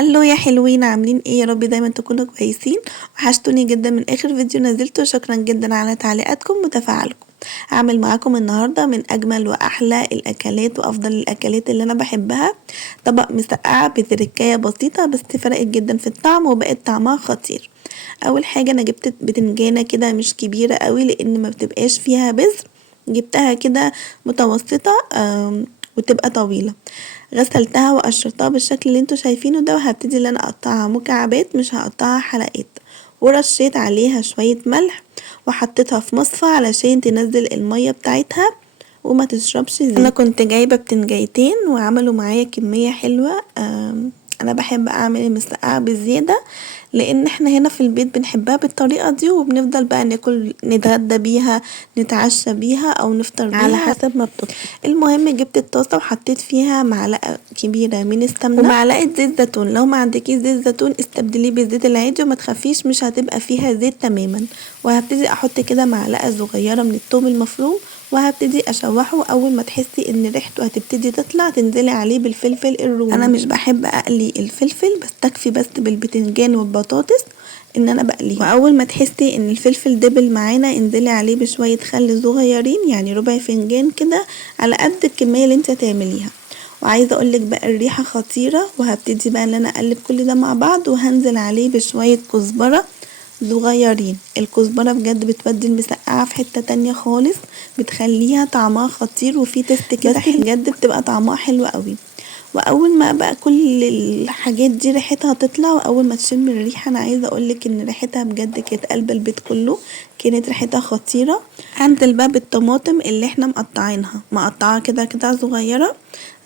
هلو يا حلوين، عاملين ايه؟ يا رب دايما تكونوا كويسين. وحشتوني جدا من اخر فيديو نزلته. شكرا جدا على تعليقاتكم وتفاعلكم. هعمل معاكم النهارده من اجمل واحلى الاكلات وافضل الاكلات اللي انا بحبها، طبق مسقعه بتركايه بسيطه بس فرقت جدا في الطعم وبقت طعمها خطير. اول حاجه انا جبت بتنجانه كده مش كبيره قوي لان ما بتبقاش فيها بذر، جبتها كده متوسطه وتبقى طويله. غسلتها وقشرتها بالشكل اللي انتوا شايفينه ده، وهبتدي ان انا اقطعها مكعبات مش هقطعها حلقات. ورشيت عليها شوية ملح وحطيتها في مصفى علشان تنزل المية بتاعتها وما تشربش زيت. انا كنت جايبة بتنجايتين وعملوا معايا كمية حلوة. انا بحب اعمل المسقعة بالزيادة لان احنا هنا في البيت بنحبها بالطريقة دي، وبنفضل بقى ناكل نتغدى بيها نتعشى بيها او نفطر بيها على حسب ما بتطلب. المهم جبت الطاسة وحطيت فيها معلقة كبيرة من السمنة ومعلقة زيت زيتون. لو ما عندكيش زيت زيتون استبدليه بالزيت العادي وما تخافيش مش هتبقى فيها زيت تماما. وهبتدي احط كده معلقة صغيرة من الثوم المفروم وهبتدي اشوحه. اول ما تحسي ان ريحته هتبتدي تطلع تنزلي عليه بالفلفل الرومي. انا مش بحب اقلي الفلفل، بستكفي بس بالبتنجان والبطاطس ان انا بقليه. واول ما تحسي ان الفلفل دبل معانا انزلي عليه بشويه خل صغيرين، يعني ربع فنجان كده على قد الكميه اللي انت هتعمليها. وعايزه اقولك بقى الريحه خطيره. وهبتدي بقى ان انا اقلب كل ده مع بعض وهنزل عليه بشويه كزبره صغيرين. الكزبرة بجد بتودي المسقعة في حتة تانية خالص، بتخليها طعمها خطير وفي تست كده بجد بتبقى طعمها حلو قوي. واول ما بقى كل الحاجات دي ريحتها تطلع واول ما تشم الريحه، انا عايزه اقولك ان ريحتها بجد كانت قلب البيت كله، كانت ريحتها خطيره. هنزل بقى بالطماطم اللي احنا مقطعاها كده كده صغيره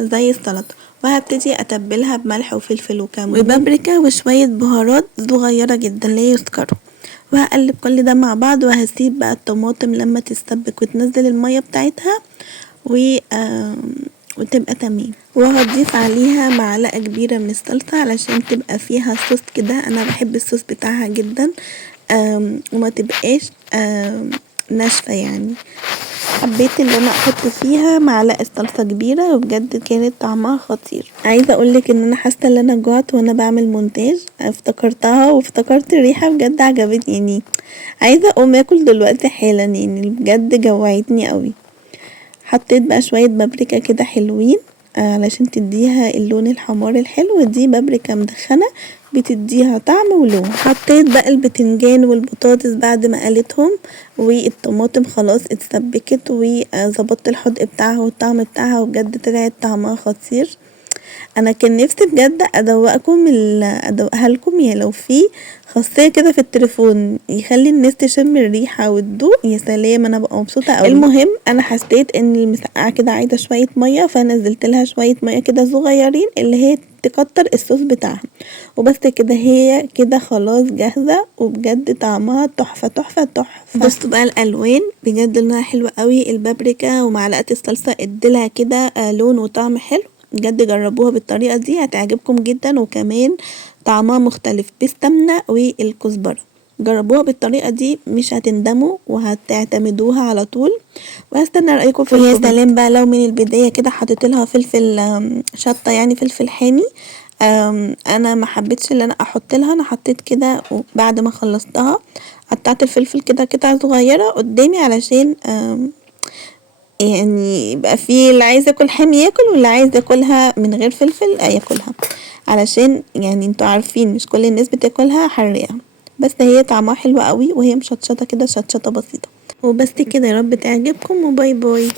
زي السلطه، وهبتدي اتبلها بملح وفلفل وكمون وبابريكا وشويه بهارات صغيره جدا لا يذكروا. وهقلب كل ده مع بعض وهسيب بقى الطماطم لما تستبك وتنزل الميه بتاعتها وتبقى تمام. وهضيف عليها معلقة كبيرة من الصلصة علشان تبقى فيها صوص كده. انا بحب الصوص بتاعها جدا وما تبقاش ناشفة يعني. حبيت ان انا احط فيها معلقة صلصة كبيرة وبجد كانت طعمها خطير. عايزة اقولك ان انا حاسة ان انا جوعت وانا بعمل مونتاج، افتكرتها وافتكرت الريحة بجد عجبتني يعني. عايزة اقوم اكل دلوقتي حالا يعني بجد جوعتني قوي. حطيت بقى شوية بابريكا كده حلوين علشان تديها اللون الحمار الحلو. دي بابريكا مدخنة بتديها طعم ولون. حطيت بقى البتنجان والبطاطس بعد ما قلتهم، والطماطم خلاص اتسبكت وظبطت الحدق بتاعها والطعم بتاعها وبجد طلعت طعمها خطير. انا كان نفسي بجد ادوقها لكم، يعني لو في خاصيه كده في التليفون يخلي الناس تشم الريحه وتدوق، يا سلام انا ببقى مبسوطه قوي. المهم انا حسيت ان المسقعه كده عايزه شويه ميه، فنزلت لها شويه ميه كده صغيرين اللي هي تكتر الصوص بتاعها. وبس كده هي كده خلاص جاهزه وبجد طعمها تحفه تحفه تحفه. بصوا بقى الالوان بجد لونها حلو قوي. البابريكا ومعلقه الصلصه اديلها كده لون وطعم حلو. بجد جربوها بالطريقة دي هتعجبكم جدا، وكمان طعمها مختلف بالسمنة والكزبرة. جربوها بالطريقة دي مش هتندموا وهتعتمدوها على طول. وهستنى رأيكم في الكومنت. يا سلام بقى لو من البداية كده حطيت لها فلفل شطة، يعني فلفل حامي. انا ما حبيتش اللي انا احط لها، انا حطيت كده بعد ما خلصتها قطعت الفلفل كده قطع صغيرة قدامي علشان يعني يبقى في اللي عايز ياكل حامي ياكل واللي عايز ياكلها من غير فلفل ياكلها، علشان يعني انتوا عارفين مش كل الناس بتاكلها حراقة، بس هي طعمها حلو قوي وهي مشطشطة كده شطشطة بسيطة. وبس كده، يا رب تعجبكم وباي باي.